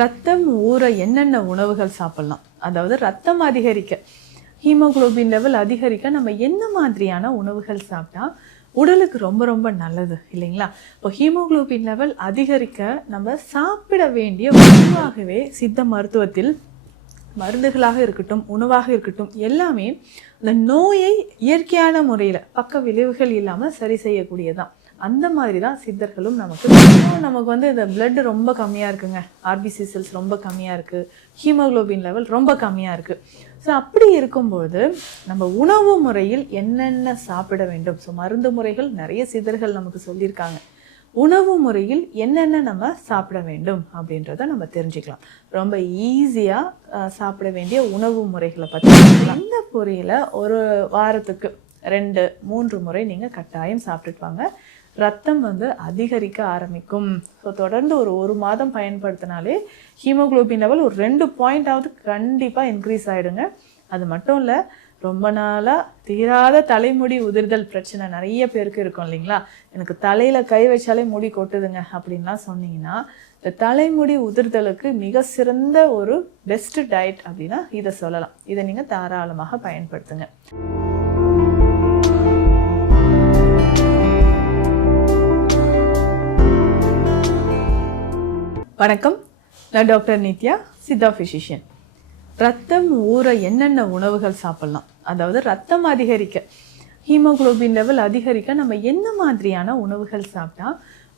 ரத்தம் ஊற என்னென்ன உணவுகள் சாப்பிடலாம், அதாவது ரத்தம் அதிகரிக்க, ஹீமோகுளோபின் லெவல் அதிகரிக்க நம்ம என்ன மாதிரியான உணவுகள் சாப்பிட்டா உடலுக்கு ரொம்ப ரொம்ப நல்லது இல்லைங்களா? இப்போ ஹீமோகுளோபின் லெவல் அதிகரிக்க நம்ம சாப்பிட வேண்டிய உணவாகவே சித்த மருத்துவத்தில் மருந்துகளாக இருக்கட்டும், உணவாக இருக்கட்டும், எல்லாமே அந்த நோயை இயற்கையான முறையில் பக்க விளைவுகள் இல்லாமல் சரி செய்யக்கூடியதான். அந்த மாதிரி தான் சித்தர்களும் நமக்கு வந்து இந்த பிளட் ரொம்ப கம்மியாக இருக்குங்க, ஆர்பிசி செல்ஸ் ரொம்ப கம்மியாக இருக்குது, ஹீமோகுளோபின் லெவல் ரொம்ப கம்மியாக இருக்குது. ஸோ அப்படி இருக்கும்போது நம்ம உணவு முறையில் என்னென்ன சாப்பிட வேண்டும், ஸோ மருந்து முறைகள் நிறைய சித்தர்கள் நமக்கு சொல்லியிருக்காங்க. உணவு முறையில் என்னென்ன நம்ம சாப்பிட வேண்டும் அப்படின்றத நம்ம தெரிஞ்சுக்கலாம். ரொம்ப ஈஸியாக சாப்பிட வேண்டிய உணவு முறைகளை பற்றி இந்த பொரியலை ஒரு வாரத்துக்கு 2-3 முறை நீங்கள் கட்டாயம் சாப்பிட்டுட்டு வாங்க. ரத்தம் வந்து அதிகரிக்க ஆரம்பிக்கும். ஸோ தொடர்ந்து ஒரு மாதம் பயன்படுத்தினாலே ஹீமோகுளோபின் லெவல் ஒரு 2 பாயிண்டாவது கண்டிப்பாக இன்க்ரீஸ் ஆகிடுங்க. அது மட்டும் இல்லை, ரொம்ப நாளாக தீராத தலைமுடி உதிர்தல் பிரச்சனை நிறைய பேருக்கு இருக்கும் இல்லைங்களா? எனக்கு தலையில் கை வச்சாலே முடி கொட்டுதுங்க அப்படின்லாம் சொன்னீங்கன்னா, இந்த தலைமுடி உதிர்தலுக்கு மிக சிறந்த ஒரு பெஸ்ட் டயட் அப்படின்னா இதை சொல்லலாம். இதை நீங்கள் தாராளமாக பயன்படுத்துங்க. வணக்கம், நான் டாக்டர் நித்யா, சித்தா ஃபிசிஷியன். ரத்தம் ஊற என்னென்ன உணவுகள் சாப்பிடலாம், அதாவது ரத்தம் அதிகரிக்க, ஹீமோகுளோபின் லெவல் அதிகரிக்க நம்ம என்ன மாதிரியான உணவுகள் சாப்பிட்டா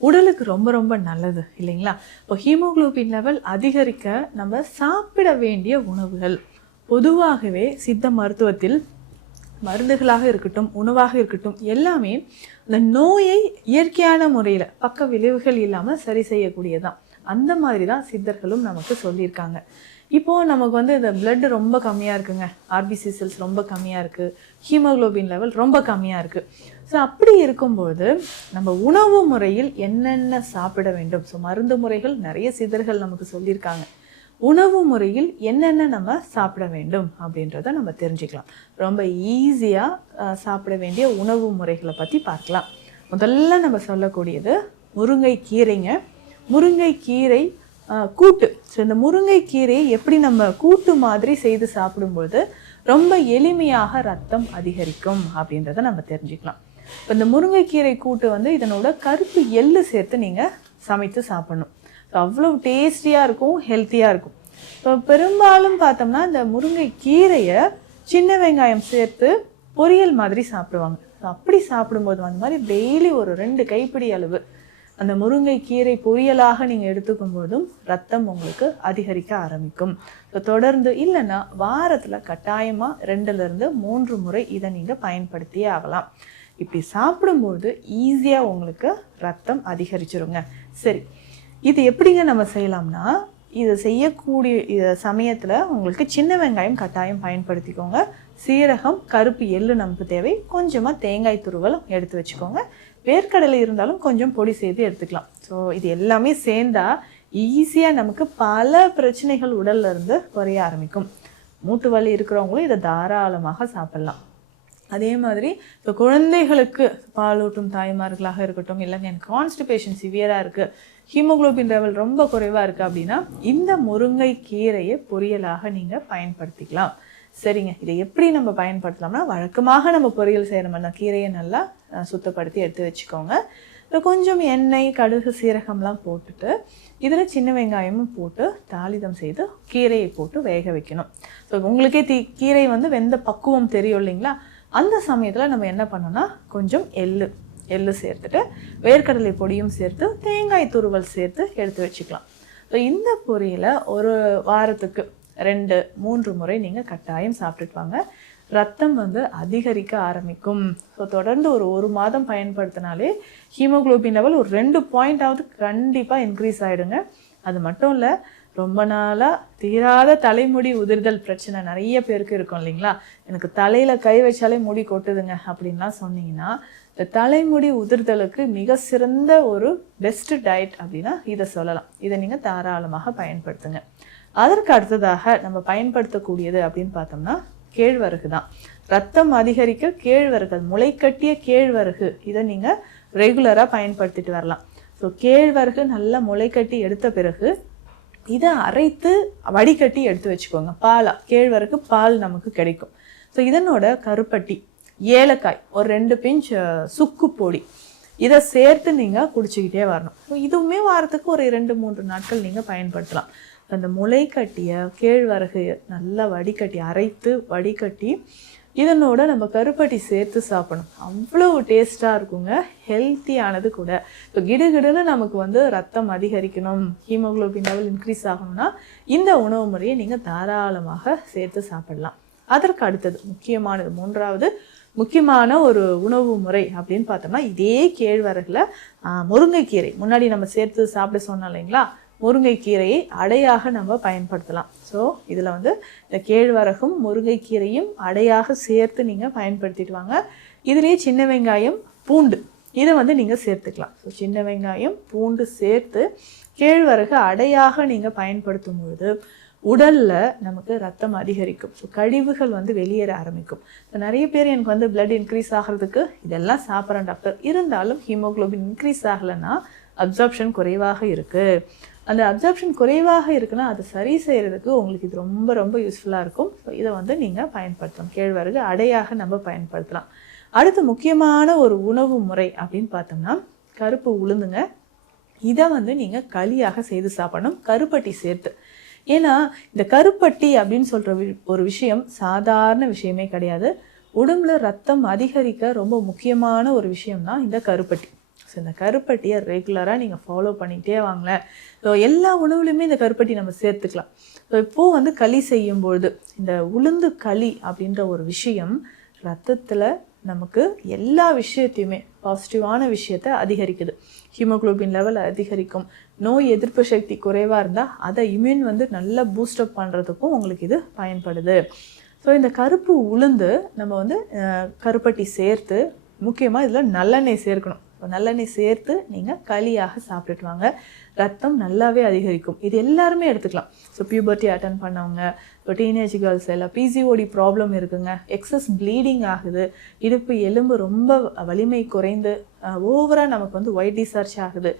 உடலுக்கு ரொம்ப ரொம்ப நல்லது இல்லைங்களா? இப்போ ஹீமோகுளோபின் லெவல் அதிகரிக்க நம்ம சாப்பிட வேண்டிய உணவுகள் பொதுவாகவே சித்த மருத்துவத்தில் மருந்துகளாக இருக்கட்டும், உணவாக இருக்கட்டும், எல்லாமே அந்த நோயை இயற்கையான முறையில் பக்க விளைவுகள் இல்லாமல் சரி செய்யக்கூடியதான். அந்த மாதிரி தான் சித்தர்களும் நமக்கு சொல்லியிருக்காங்க. இப்போது நமக்கு வந்து இந்த பிளட் ரொம்ப கம்மியாக இருக்குங்க, ஆர்பிசி செல்ஸ் ரொம்ப கம்மியாக இருக்குது, ஹீமோகுளோபின் லெவல் ரொம்ப கம்மியாக இருக்குது. ஸோ அப்படி இருக்கும்போது நம்ம உணவு முறையில் என்னென்ன சாப்பிட வேண்டும், ஸோ மருந்து முறைகள் நிறைய சித்தர்கள் நமக்கு சொல்லியிருக்காங்க. உணவு முறையில் என்னென்ன நம்ம சாப்பிட வேண்டும் அப்படின்றத நம்ம தெரிஞ்சுக்கலாம். ரொம்ப ஈஸியாக சாப்பிட வேண்டிய உணவு முறைகளை பற்றி பார்க்கலாம். முதல்ல நம்ம சொல்லக்கூடியது முருங்கை கீரைங்க. முருங்கை கீரை கூட்டு. ஸோ இந்த முருங்கை கீரையை எப்படி நம்ம கூட்டு மாதிரி செய்து சாப்பிடும்போது ரொம்ப எளிமையாக ரத்தம் அதிகரிக்கும் அப்படின்றத நம்ம தெரிஞ்சுக்கலாம். இப்போ இந்த முருங்கைக்கீரை கூட்டு வந்து இதனோட கருப்பு எள்ளு சேர்த்து நீங்கள் சமைத்து சாப்பிடணும். ஸோ அவ்வளோ டேஸ்டியாக இருக்கும், ஹெல்த்தியாக இருக்கும். ஸோ பெரும்பாலும் பார்த்தோம்னா இந்த முருங்கை கீரையை சின்ன வெங்காயம் சேர்த்து பொரியல் மாதிரி சாப்பிடுவாங்க. ஸோ அப்படி சாப்பிடும்போது அந்த மாதிரி டெய்லி ஒரு 2 கைப்பிடி அளவு அந்த முருங்கை கீரை பொரியலாக நீங்கள் எடுத்துக்கும் போதும் ரத்தம் உங்களுக்கு அதிகரிக்க ஆரம்பிக்கும். ஸோ தொடர்ந்து இல்லைன்னா வாரத்தில் கட்டாயமாக 2-3 முறை இதை நீங்கள் பயன்படுத்தியே ஆகலாம். இப்படி சாப்பிடும்போது ஈஸியாக உங்களுக்கு ரத்தம் அதிகரிச்சிருங்க. சரி, இது எப்படிங்க நம்ம செய்யலாம்னா, இதை செய்யக்கூடிய சமயத்தில் உங்களுக்கு சின்ன வெங்காயம் கட்டாயம் பயன்படுத்திக்கோங்க. சீரகம், கருப்பு எள்ளு நமக்கு தேவை. கொஞ்சமாக தேங்காய் துருவல் எடுத்து வச்சுக்கோங்க. வேர்க்கடலை இருந்தாலும் கொஞ்சம் பொடி செய்து எடுத்துக்கலாம். ஸோ இது எல்லாமே சேர்ந்தா ஈஸியாக நமக்கு பல பிரச்சனைகள் உடல்ல இருந்து குறைய ஆரம்பிக்கும். மூட்டு வலி இருக்கிறவங்களும் இதை தாராளமாக சாப்பிடலாம். அதே மாதிரி இப்போ குழந்தைகளுக்கு பாலூட்டும் தாய்மார்களாக இருக்கட்டும், இல்லைங்க எனக்கு கான்ஸ்டிபேஷன் சிவியராக இருக்குது, ஹீமோகுளோபின் லெவல் ரொம்ப குறைவாக இருக்குது அப்படின்னா இந்த முருங்கை கீரையை பொரியலாக நீங்கள் பயன்படுத்திக்கலாம். சரிங்க, இதை எப்படி நம்ம பயன்படுத்தலாம்னா, வழக்கமாக நம்ம பொரியல் செய்கிறோம்னா கீரையை நல்லா சுத்தப்படுத்தி எடுத்து வச்சுக்கோங்க. இப்போ கொஞ்சம் எண்ணெய், கடுகு, சீரகம்லாம் போட்டுட்டு இதில் சின்ன வெங்காயமும் போட்டு தாளிதம் செய்து கீரையை போட்டு வேக வைக்கணும். ஸோ உங்களுக்கே கீரை வந்து வெந்த பக்குவம் தெரியும் இல்லைங்களா? அந்த சமயத்தில் நம்ம என்ன பண்ணோம்னா கொஞ்சம் எள்ளு சேர்த்துட்டு வேர்க்கடலை பொடியும் சேர்த்து தேங்காய் துருவல் சேர்த்து எடுத்து வச்சுக்கலாம். ஸோ இந்த பொரியலை ஒரு வாரத்துக்கு 2-3 முறை நீங்கள் கட்டாயம் சாப்பிட்டுட்டு வாங்க. ரத்தம் வந்து அதிகரிக்க ஆரம்பிக்கும். ஸோ தொடர்ந்து ஒரு மாதம் பயன்படுத்தினாலே ஹீமோகுளோபின் லெவல் ஒரு 2 பாயிண்டாவது கண்டிப்பாக இன்க்ரீஸ் ஆகிடுங்க. அது மட்டும் இல்லை, ரொம்ப நாளாக தீராத தலைமுடி உதிர்தல் பிரச்சனை நிறைய பேருக்கு இருக்கும் இல்லைங்களா? எனக்கு தலையில் கை வச்சாலே முடி கொட்டுதுங்க அப்படின்லாம் சொன்னீங்கன்னா, இந்த தலைமுடி உதிர்தலுக்கு மிக சிறந்த ஒரு பெஸ்ட் டயட் அப்படின்னா இதை சொல்லலாம். இதை நீங்கள் தாராளமாக பயன்படுத்துங்க. அதற்கு அடுத்ததாக நம்ம பயன்படுத்தக்கூடியது அப்படின்னு பார்த்தோம்னா கேழ்வரகு தான். ரத்தம் அதிகரிக்க கேழ்வரகு, முளைக்கட்டிய கேழ்வரகு, இதை நீங்கள் ரெகுலராக பயன்படுத்திட்டு வரலாம். ஸோ கேழ்வரகு நல்லா முளைக்கட்டி எடுத்த பிறகு இதை அரைத்து வடிகட்டி எடுத்து வச்சுக்கோங்க. கேழ்வரகு பால் நமக்கு கிடைக்கும். ஸோ இதனோட கருப்பட்டி, ஏலக்காய், ஒரு 2 பிஞ்ச் சுக்கு பொடி, இதை சேர்த்து நீங்கள் குடிச்சிக்கிட்டே வரணும். ஸோ இதுவுமே வாரத்துக்கு ஒரு 2-3 நாட்கள் நீங்கள் பயன்படுத்தலாம். அந்த முளை கட்டிய கேழ்வரகு நல்லா வடிகட்டி, அரைத்து வடிகட்டி இதனோட நம்ம கருப்பட்டி சேர்த்து சாப்பிடணும். அவ்வளோ டேஸ்ட்டாக இருக்குங்க, ஹெல்த்தியானது கூட. இப்போ கிடுகிடுன்னு நமக்கு ரத்தம் அதிகரிக்கணும், ஹீமோக்ளோபின் லெவல் இன்க்ரீஸ் ஆகணும்னா இந்த உணவு முறையை நீங்கள் தாராளமாக சேர்த்து சாப்பிடலாம். அதற்கு அடுத்தது முக்கியமானது, 3வது முக்கியமான ஒரு உணவு முறை அப்படின்னு பார்த்தோம்னா, இதே கேழ்வரகுல முருங்கைக்கீரை முன்னாடி நம்ம சேர்த்து சாப்பிட சொன்னோம் இல்லைங்களா, முருங்கைக்கீரையை அடையாக நம்ம பயன்படுத்தலாம். ஸோ இதில் இந்த கேழ்வரகும் முருங்கைக்கீரையும் அடையாக சேர்த்து நீங்கள் பயன்படுத்திட்டு வாங்க. இதுலேயே சின்ன வெங்காயம், பூண்டு இதை நீங்கள் சேர்த்துக்கலாம். ஸோ சின்ன வெங்காயம், பூண்டு சேர்த்து கேழ்வரகு அடையாக நீங்கள் பயன்படுத்தும் பொழுது உடலில் நமக்கு ரத்தம் அதிகரிக்கும். ஸோ கழிவுகள் வெளியேற ஆரம்பிக்கும். ஸோ நிறைய பேர் எனக்கு பிளட் இன்க்ரீஸ் ஆகிறதுக்கு இதெல்லாம் சாப்பிட்றேன் டாக்டர், இருந்தாலும் ஹீமோக்ளோபின் இன்க்ரீஸ் ஆகலைன்னா அப்சார்ப்ஷன் குறைவாக இருக்குது. அந்த அப்சார்ப்ஷன் குறைவாக இருக்குன்னா அதை சரி செய்கிறதுக்கு உங்களுக்கு இது ரொம்ப ரொம்ப யூஸ்ஃபுல்லாக இருக்கும். ஸோ இதை நீங்கள் பயன்படுத்தலாம். கேழ்வரகு அடையாக நம்ம பயன்படுத்தலாம். அடுத்து முக்கியமான ஒரு உணவு முறை அப்படின்னு பார்த்தோம்னா கருப்பு உளுந்துங்க. இதை நீங்கள் களியாக செய்து சாப்பிடணும், கருப்பட்டி சேர்த்து. ஏன்னா இந்த கருப்பட்டி அப்படின்னு சொல்கிற ஒரு விஷயம் சாதாரண விஷயமே கிடையாது. உடம்புல ரத்தம் அதிகரிக்க ரொம்ப முக்கியமான ஒரு விஷயம் தான் இந்த கருப்பட்டி. ஸோ இந்த கருப்பட்டியை ரெகுலராக நீங்கள் ஃபாலோ பண்ணிகிட்டே வாங்களேன். ஸோ எல்லா உணவுலையுமே இந்த கருப்பட்டி நம்ம சேர்த்துக்கலாம். ஸோ இப்போது களி செய்யும்பொழுது இந்த உளுந்து களி அப்படின்ற ஒரு விஷயம் ரத்தத்தில் நமக்கு எல்லா விஷயத்தையுமே பாசிட்டிவான விஷயத்தை அதிகரிக்குது. ஹீமோக்ளோபின் லெவல் அதிகரிக்கும். நோய் எதிர்ப்பு சக்தி குறைவாக இருந்தால் அதை இம்யூன் நல்லா பூஸ்டப் பண்ணுறதுக்கும் உங்களுக்கு இது பயன்படுது. ஸோ இந்த கருப்பு உளுந்து நம்ம கருப்பட்டி சேர்த்து, முக்கியமாக இதில் நல்லெண்ணெய் சேர்க்கணும். நல்லெண்ணெய் சேர்த்து நீங்கள் களியாக சாப்பிட்டுட்டு வாங்க, ரத்தம் நல்லாவே அதிகரிக்கும். இது எல்லாருமே எடுத்துக்கலாம். ஸோ பியூபர்ட்டி அட்டன் பண்ணவங்க, இப்போ டீனேஜ் கேர்ள்ஸ் எல்லாம் பிசிஓடி ப்ராப்ளம் இருக்குங்க, எக்ஸஸ் ப்ளீடிங் ஆகுது, இடுப்பு எலும்பு ரொம்ப வலிமை குறைந்து ஓவராக நமக்கு ஒயிட் டிஸ்சார்ஜ் ஆகுது,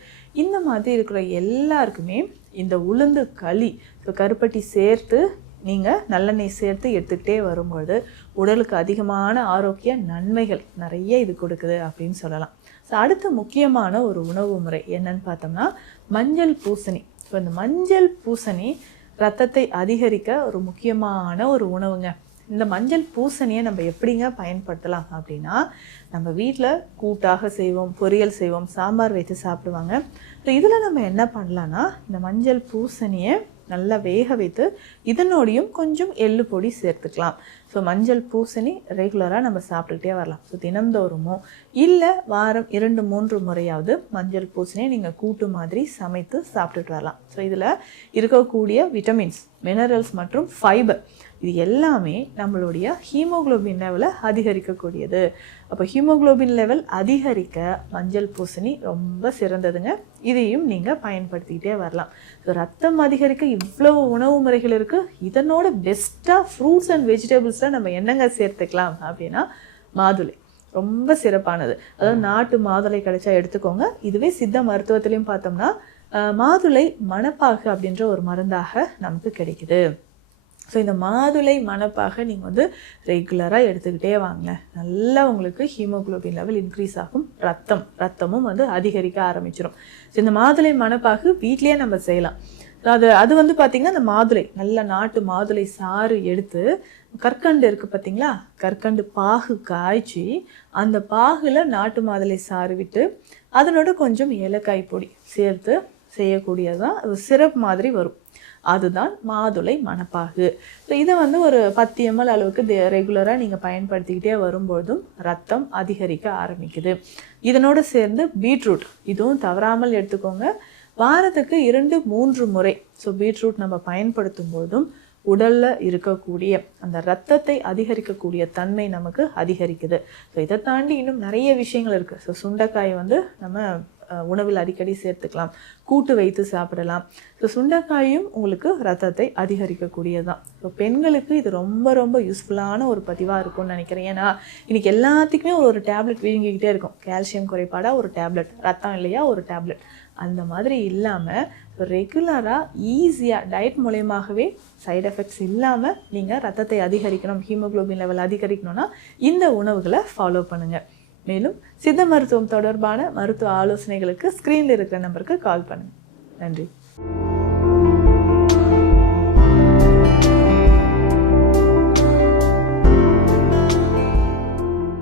இந்த மாதிரி இருக்கிற எல்லாருக்குமே இந்த உளுந்து களி, ஸோ கருப்பட்டி சேர்த்து நீங்கள் நல்லெண்ணெய் சேர்த்து எடுத்துக்கிட்டே வரும்பொழுது உடலுக்கு அதிகமான ஆரோக்கிய நன்மைகள் நிறைய இது கொடுக்குது அப்படின்னு சொல்லலாம். ஸோ அடுத்த முக்கியமான ஒரு உணவு முறை என்னன்னு பார்த்தோம்னா மஞ்சள் பூசணி. ஸோ இந்த மஞ்சள் பூசணி ரத்தத்தை அதிகரிக்க ஒரு முக்கியமான ஒரு உணவுங்க. இந்த மஞ்சள் பூசணியை நம்ம எப்படிங்க பயன்படுத்தலாம் அப்படின்னா, நம்ம வீட்டில் கூட்டாக செய்வோம், பொரியல் செய்வோம், சாம்பார் வைத்து சாப்பிடுவாங்க. ஸோ இதில் நம்ம என்ன பண்ணலான்னா, இந்த மஞ்சள் பூசணியை நல்லா வேக வைத்து இதனோடையும் கொஞ்சம் எள்ளு பொடி சேர்த்துக்கலாம். ஸோ மஞ்சள் பூசணி ரெகுலராக நம்ம சாப்பிட்டுக்கிட்டே வரலாம். ஸோ தினந்தோறுமோ இல்லை வாரம் 2-3 முறையாவது மஞ்சள் பூசணியை நீங்கள் கூட்டு மாதிரி சமைத்து சாப்பிட்டுட்டு வரலாம். ஸோ இதில் இருக்கக்கூடிய விட்டமின்ஸ், மினரல்ஸ் மற்றும் ஃபைபர் இது எல்லாமே நம்மளுடைய ஹீமோக்ளோபின் லெவலை அதிகரிக்கக்கூடியது. அப்போ ஹீமோக்ளோபின் லெவல் அதிகரிக்க மஞ்சள் பூசணி ரொம்ப சிறந்ததுங்க. இதையும் நீங்கள் பயன்படுத்திக்கிட்டே வரலாம். ஸோ ரத்தம் அதிகரிக்க இவ்வளோ உணவு முறைகள் இருக்குது. இதனோட பெஸ்ட்டாக ஃப்ரூட்ஸ் அண்ட் வெஜிடபிள்ஸில் நம்ம என்னங்க சேர்த்துக்கலாம் அப்படின்னா மாதுளை ரொம்ப சிறப்பானது. அதாவது நாட்டு மாதுளை கிடைச்சா எடுத்துக்கோங்க. இதுவே சித்த மருத்துவத்திலையும் பார்த்தோம்னா மாதுளை மணப்பாகு அப்படின்ற ஒரு மருந்தாக நமக்கு கிடைக்குது. ஸோ இந்த மாதுளை மணப்பாக நீங்கள் ரெகுலராக எடுத்துக்கிட்டே வாங்க, நல்லா உங்களுக்கு ஹீமோக்ளோபின் லெவல் இன்க்ரீஸ் ஆகும், ரத்தமும் அதிகரிக்க ஆரம்பிச்சிடும். ஸோ இந்த மாதுளை மணப்பாகு வீட்லேயே நம்ம செய்யலாம். அது பார்த்திங்கன்னா இந்த மாதுளை நல்ல நாட்டு மாதுளை சாறு எடுத்து, கற்கண்டு இருக்குது பார்த்தீங்களா, கற்கண்டு பாகு காய்ச்சி அந்த பாகில் நாட்டு மாதுளை சாறு விட்டு அதனோட கொஞ்சம் ஏலக்காய் பொடி சேர்த்து செய்யக்கூடியதான் சிரப் மாதிரி வரும். அதுதான் மாதுளை மணப்பாகு. ஸோ இதை ஒரு 10 ml அளவுக்கு ரெகுலராக நீங்கள் பயன்படுத்திக்கிட்டே வரும்பொழுதும் ரத்தம் அதிகரிக்க ஆரம்பிக்குது. இதனோடு சேர்ந்து பீட்ரூட், இதுவும் தவறாமல் எடுத்துக்கோங்க. வாரத்துக்கு 2-3 முறை. ஸோ பீட்ரூட் நம்ம பயன்படுத்தும் போதும் உடலில் இருக்கக்கூடிய அந்த ரத்தத்தை அதிகரிக்கக்கூடிய தன்மை நமக்கு அதிகரிக்குது. ஸோ இதை தாண்டி இன்னும் நிறைய விஷயங்கள் இருக்குது. ஸோ சுண்டைக்காய் நம்ம உணவில் அடிக்கடி சேர்த்துக்கலாம், கூட்டு வைத்து சாப்பிடலாம். ஸோ சுண்டைக்காயும் உங்களுக்கு ரத்தத்தை அதிகரிக்கக்கூடியதுதான். ஸோ பெண்களுக்கு இது ரொம்ப ரொம்ப யூஸ்ஃபுல்லான ஒரு பதிவாக இருக்கும்னு நினைக்கிறேன். ஏன்னா இன்றைக்கி எல்லாத்துக்குமே ஒரு டேப்லெட் வீங்கிக்கிட்டே இருக்கும். கால்சியம் குறைபாடாக ஒரு டேப்லெட், ரத்தம் இல்லையா ஒரு டேப்லெட், அந்த மாதிரி இல்லாமல் ரெகுலராக ஈஸியாக டயட் மூலயமாகவே சைடு எஃபெக்ட்ஸ் இல்லாமல் நீங்கள் ரத்தத்தை அதிகரிக்கணும், ஹீமோகுளோபின் லெவல் அதிகரிக்கணும்னா இந்த உணவுகளை ஃபாலோ பண்ணுங்கள். மேலும் சித்த மருத்துவம் தொடர்பான மருத்துவ ஆலோசனைகளுக்கு ஸ்க்ரீனில் இருக்கிற நம்பருக்கு கால் பண்ணுங்கள். நன்றி.